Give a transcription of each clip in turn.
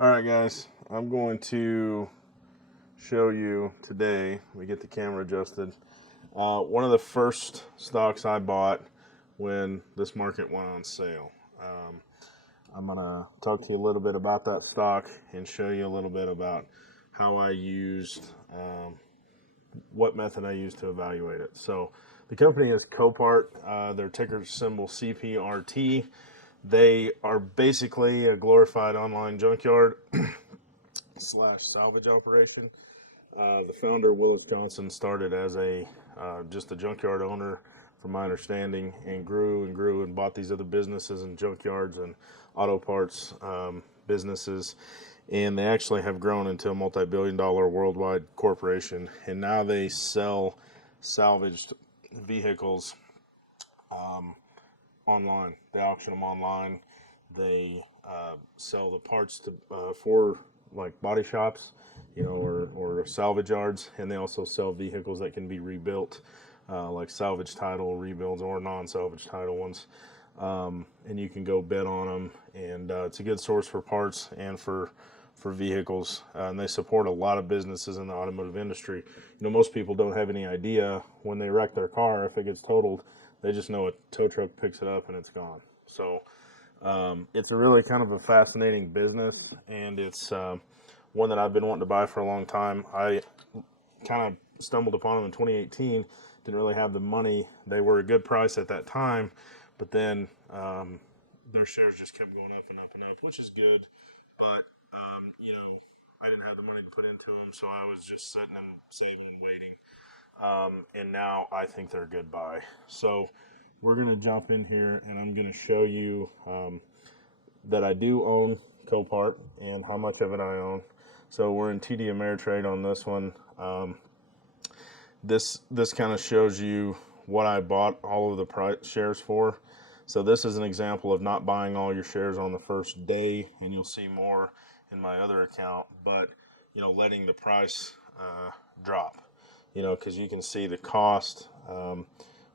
Alright guys, I'm going to show you today, we get the camera adjusted, one of the first stocks I bought when this market went on sale. I'm going to talk to you a little bit about that stock and show you a little bit about how I used, what method I used to evaluate it. So the company is Copart, their ticker symbol CPRT. They are basically a glorified online junkyard slash salvage operation. The founder, Willis Johnson, started as just a junkyard owner, from my understanding, and grew and bought these other businesses and junkyards and auto parts businesses. And they actually have grown into a multi-billion-dollar worldwide corporation. And now they sell salvaged vehicles online. They auction them online. They sell the parts for like body shops, or salvage yards, and they also sell vehicles that can be rebuilt, like salvage title rebuilds or non-salvage title ones. And you can go bid on them, and it's a good source for parts and for vehicles. And they support a lot of businesses in the automotive industry. Most people don't have any idea when they wreck their car, if it gets totaled, they just know a tow truck picks it up and it's gone. So it's a really kind of a fascinating business, and it's one that I've been wanting to buy for a long time. I kind of stumbled upon them in 2018. Didn't really have the money. They were a good price at that time, but then their shares just kept going up and up and up, which is good. But I didn't have the money to put into them, so I was just sitting and saving and waiting. And now I think they're a good buy. So we're going to jump in here, and I'm going to show you that I do own Copart and how much of it I own. So we're in TD Ameritrade on this one. This kind of shows you what I bought all of the shares for. So this is an example of not buying all your shares on the first day, and you'll see more in my other account, but letting the price drop, because you can see the cost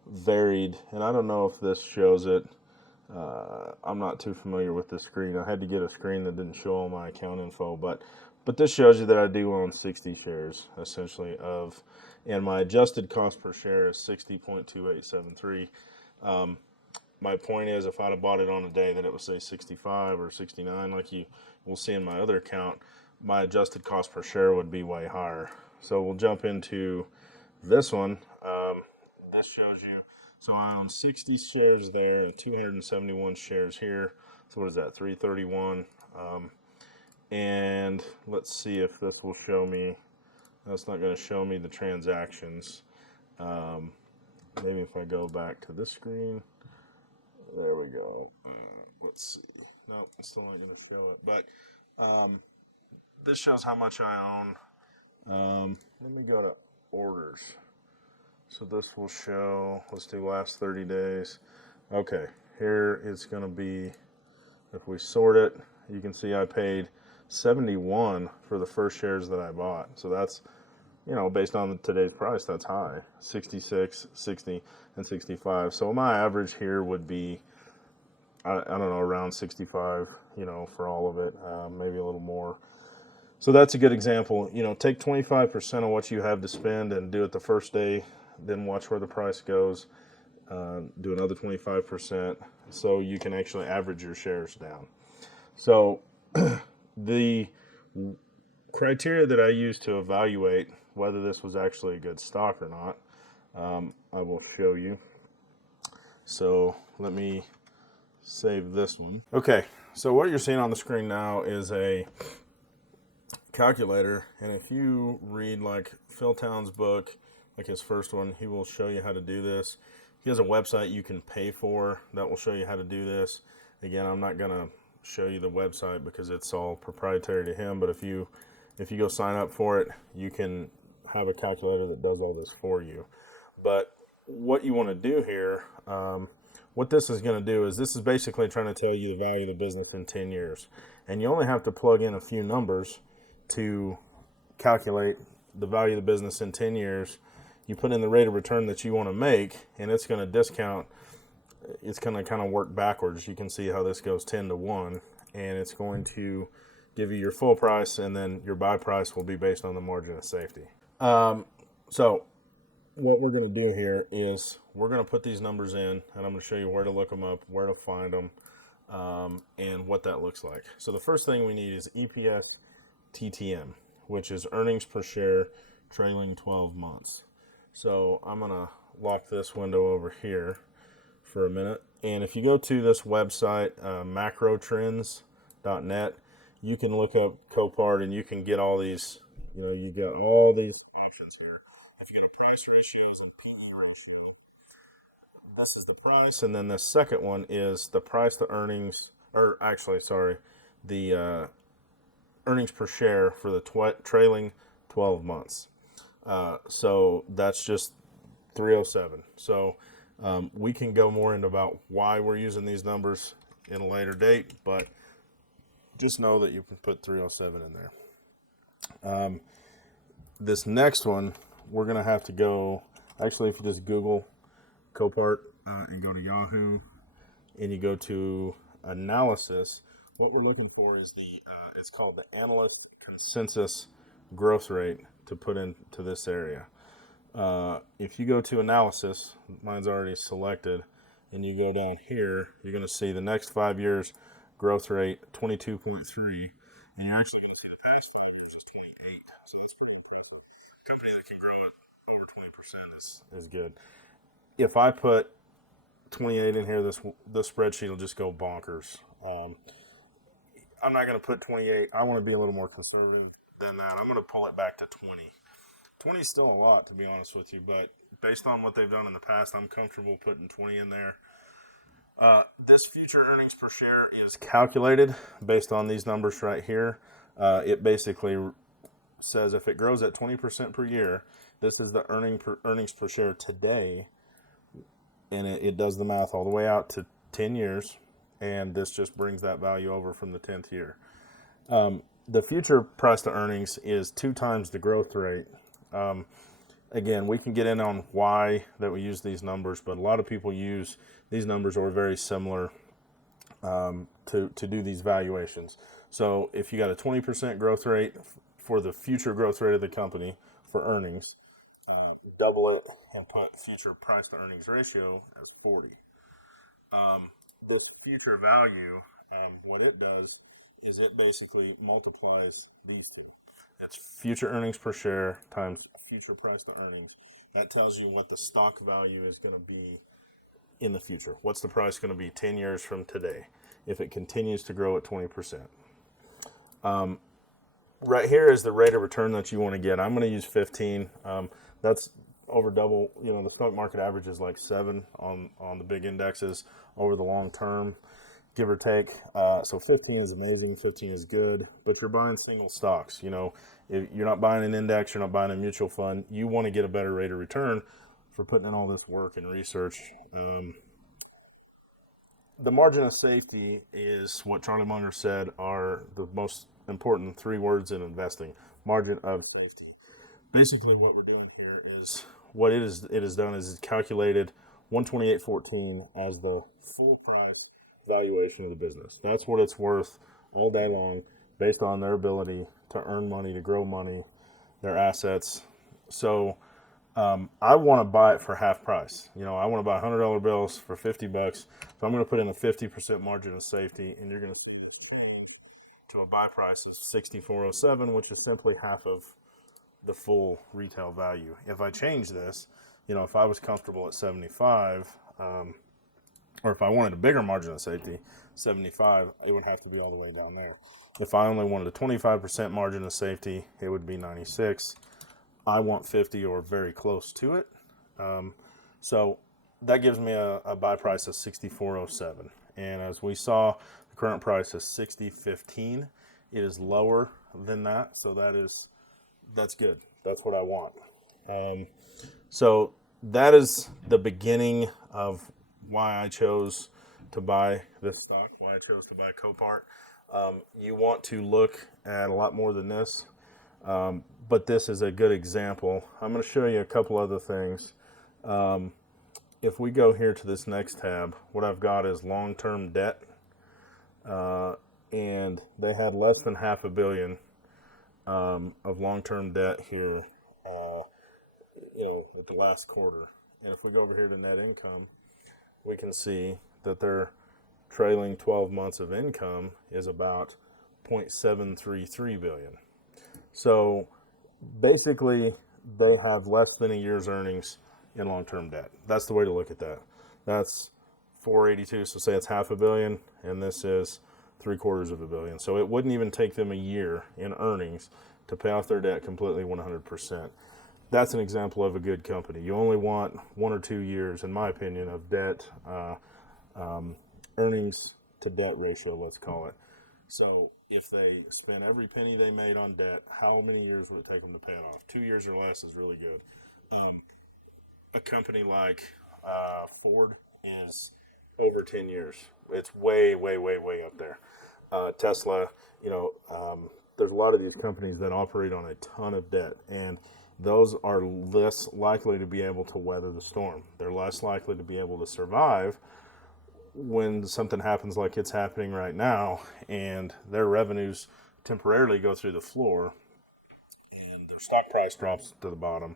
varied, and I don't know if this shows it. I'm not too familiar with this screen. I had to get a screen that didn't show all my account info, but this shows you that I do own 60 shares essentially and my adjusted cost per share is 60.2873. My point is, if I'd have bought it on a day that it would say 65 or 69, like you will see in my other account, my adjusted cost per share would be way higher. So we'll jump into this one. This shows you, so I own 60 shares there, 271 shares here. So what is that, 331? And let's see if this will show me. That's not going to show me the transactions. Maybe if I go back to this screen. There we go. Let's see. Nope, it's still not going to show it. But this shows how much I own. Let me go to orders. So this will show, let's do last 30 days. Okay, here it's going to be, if we sort it, you can see I paid 71 for the first shares that I bought. So that's, based on today's price, that's high. 66, 60, and 65. So my average here would be, I don't know, around 65, for all of it, maybe a little more. So that's a good example. Take 25% of what you have to spend and do it the first day, then watch where the price goes. Do another 25%, so you can actually average your shares down. So the criteria that I used to evaluate whether this was actually a good stock or not, I will show you. So let me save this one. Okay, so what you're seeing on the screen now is a calculator, and if you read like Phil Town's book, like his first one, he will show you how to do this. He has a website you can pay for that will show you how to do this. Again, I'm not going to show you the website because it's all proprietary to him, but if you go sign up for it, you can have a calculator that does all this for you. But what you want to do here, what this is going to do is this is basically trying to tell you the value of the business in 10 years. And you only have to plug in a few numbers to calculate the value of the business in 10 years. You put in the rate of return that you want to make, and it's going to discount. It's going to kind of work backwards. You can see how this goes 10 to 1, and it's going to give you your full price, and then your buy price will be based on the margin of safety. So what we're going to do here is we're going to put these numbers in, and I'm going to show you where to look them up, where to find them, and what that looks like. So the first thing we need is EPS TTM, which is earnings per share trailing 12 months. So I'm going to lock this window over here for a minute. And if you go to this website, macrotrends.net, you can look up Copart and you can get all these, you get all these options here. If you get a price ratios and PE ratio, this is the price. And then the second one is the price to earnings, or actually, sorry, the earnings per share for the trailing 12 months. So that's just 307. So we can go more into about why we're using these numbers in a later date, but just know that you can put 307 in there. This next one, we're going to have to go, actually, if you just Google Copart and go to Yahoo and you go to analysis, what we're looking for is it's called the analyst consensus growth rate to put into this area. If you go to analysis, mine's already selected, and you go down here, you're going to see the next 5 years growth rate 22.3, and you're actually going to see the past 5 years is 28. So that's pretty cool. A company that can grow it over 20% is good. If I put 28 in here, this spreadsheet will just go bonkers. I'm not going to put 28. I want to be a little more conservative than that. I'm going to pull it back to 20. 20 is still a lot, to be honest with you, but based on what they've done in the past, I'm comfortable putting 20 in there. This future earnings per share is calculated based on these numbers right here. It basically says if it grows at 20% per year, this is the earnings per share today, and it does the math all the way out to 10 years, and this just brings that value over from the 10th year. The future price to earnings is 2 times the growth rate. Again, we can get in on why that we use these numbers, but a lot of people use these numbers or very similar to do these valuations. So if you got a 20% growth rate for the future growth rate of the company for earnings, double it and put future price to earnings ratio as 40. The future value, what it does is it basically multiplies its future earnings per share times future price to earnings. That tells you what the stock value is going to be in the future. What's the price going to be 10 years from today if it continues to grow at 20%? Right here is the rate of return that you want to get. I'm going to use 15. That's over double. The stock market average is like 7 on the big indexes over the long term, give or take. So 15 is amazing. 15 is good, but you're buying single stocks. If you're not buying an index, you're not buying a mutual fund. You want to get a better rate of return for putting in all this work and research. The margin of safety is what Charlie Munger said are the most important 3 words in investing. Margin of safety. Basically, what we're doing here is what it has done is it's calculated 128.14 as the full price valuation of the business. That's what it's worth all day long, based on their ability to earn money, to grow money, their assets. So I want to buy it for half price. I want to buy $100 bills for $50. So I'm going to put in a 50% margin of safety, and you're going to see this change to a buy price of $64.07, which is simply half of the full retail value. If I change this, if I was comfortable at 75, or if I wanted a bigger margin of safety, 75, it would have to be all the way down there. If I only wanted a 25% margin of safety, it would be 96. I want 50 or very close to it. So that gives me a buy price of $64.07. And as we saw, the current price is $60.15. It is lower than that, so that's good. That's what I want. So that is the beginning of why I chose to buy this stock, why I chose to buy Copart. You want to look at a lot more than this, but this is a good example. I'm going to show you a couple other things. If we go here to this next tab, what I've got is long-term debt, and they had less than $500 million of long-term debt here, with the last quarter. And if we go over here to net income, we can see that their trailing 12 months of income is about 0.733 billion. So basically, they have less than a year's earnings in long-term debt. That's the way to look at that. That's 482. So say it's $500 million, and this is $750 million. So it wouldn't even take them a year in earnings to pay off their debt completely 100%. That's an example of a good company. You only want 1 or 2 years, in my opinion, of debt, earnings to debt ratio, let's call it. So if they spend every penny they made on debt, how many years would it take them to pay it off? 2 years or less is really good. A company like Ford is over 10 years. It's way, way, way, way up there. Tesla, there's a lot of these companies that operate on a ton of debt, and those are less likely to be able to weather the storm. They're less likely to be able to survive when something happens like it's happening right now, and their revenues temporarily go through the floor and their stock price drops to the bottom.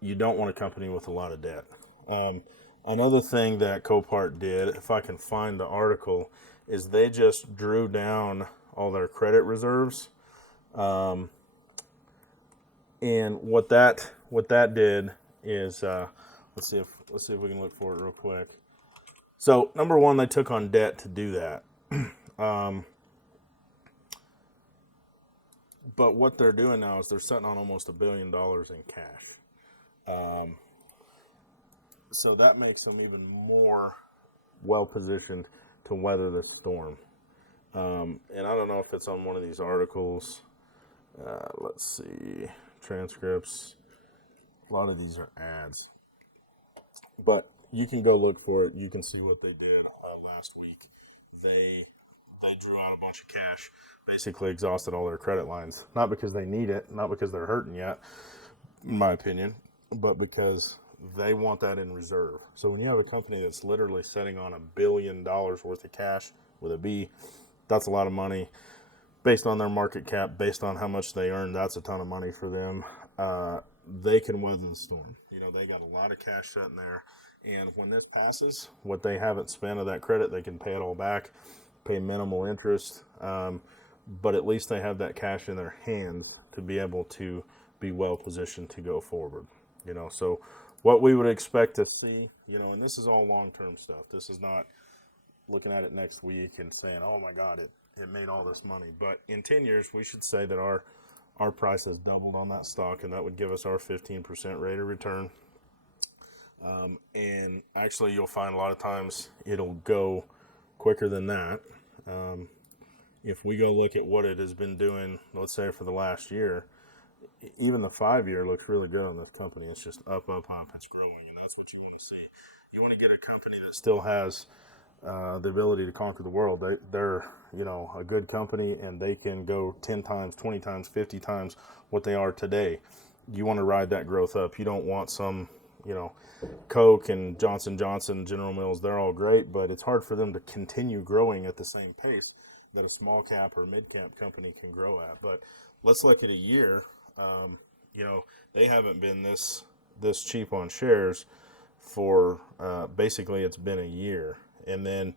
You don't want a company with a lot of debt. Another thing that Copart did, if I can find the article, is they just drew down all their credit reserves. And what that did is, let's see if we can look for it real quick. So number one, they took on debt to do that. But what they're doing now is they're sitting on almost $1 billion in cash. So that makes them even more well positioned to weather the storm. And I don't know if it's on one of these articles. Let's see, transcripts. A lot of these are ads, but you can go look for it. You can see what they did last week. They drew out a bunch of cash, basically exhausted all their credit lines. Not because they need it, not because they're hurting yet, in my opinion, but because they want that in reserve. So when you have a company that's literally sitting on $1 billion worth of cash with a B, that's a lot of money. Based on their market cap, based on how much they earn, that's a ton of money for them. They can weather the storm. They got a lot of cash sitting there. And when this passes, what they haven't spent of that credit, they can pay it all back, pay minimal interest. But at least they have that cash in their hand to be able to be well positioned to go forward. So what we would expect to see, and this is all long-term stuff. This is not looking at it next week and saying, oh my God, it made all this money. But in 10 years, we should say that our price has doubled on that stock, and that would give us our 15% rate of return. And actually, you'll find a lot of times it'll go quicker than that. If we go look at what it has been doing, let's say for the last year, even the 5-year looks really good on this company. It's just up, up, up. It's growing, and that's what you want to see. You want to get a company that still has the ability to conquer the world. They're a good company, and they can go 10 times, 20 times, 50 times what they are today. You want to ride that growth up. You don't want some, Coke and Johnson Johnson, General Mills, they're all great, but it's hard for them to continue growing at the same pace that a small cap or mid cap company can grow at. But let's look at a year. They haven't been this cheap on shares for basically it's been a year. And then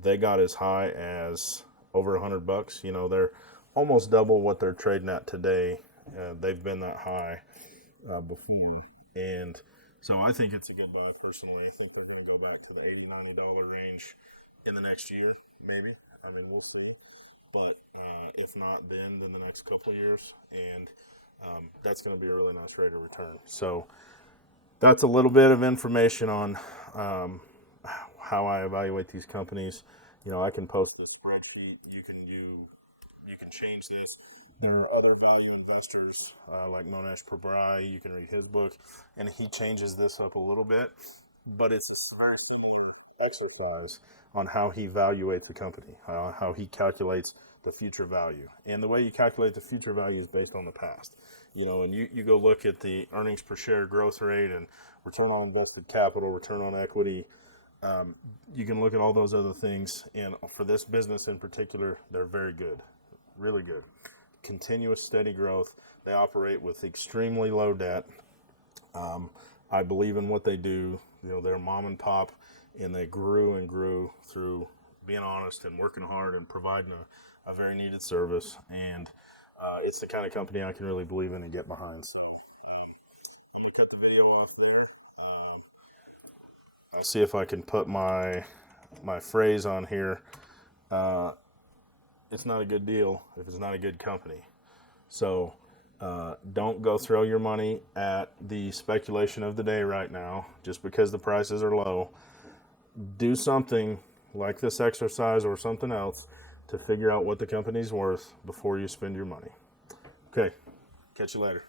they got as high as over $100. They're almost double what they're trading at today. They've been that high before. And so I think it's a good buy personally. I think they're going to go back to the $80, $90 range in the next year, maybe. I mean, we'll see. But if not, then the next couple of years. And that's going to be a really nice rate of return. So that's a little bit of information on how I evaluate these companies. I can post a spreadsheet. You can change this. There are other value investors like Monesh Prabrai. You can read his book, and he changes this up a little bit, but it's exercise on how he evaluates the company, how he calculates the future value. And the way you calculate the future value is based on the past. And you go look at the earnings per share growth rate and return on invested capital, return on equity. You can look at all those other things, and for this business in particular, they're very good, really good. Continuous, steady growth. They operate with extremely low debt. I believe in what they do. You know, they're mom and pop, and they grew and grew through being honest and working hard and providing a very needed service. And it's the kind of company I can really believe in and get behind. So, cut the video off there. I'll see if I can put my phrase on here. Uh, it's not a good deal if it's not a good company. So don't go throw your money at the speculation of the day right now just because the prices are low. Do something like this exercise or something else to figure out what the company's worth before you spend your money. Okay, catch you later.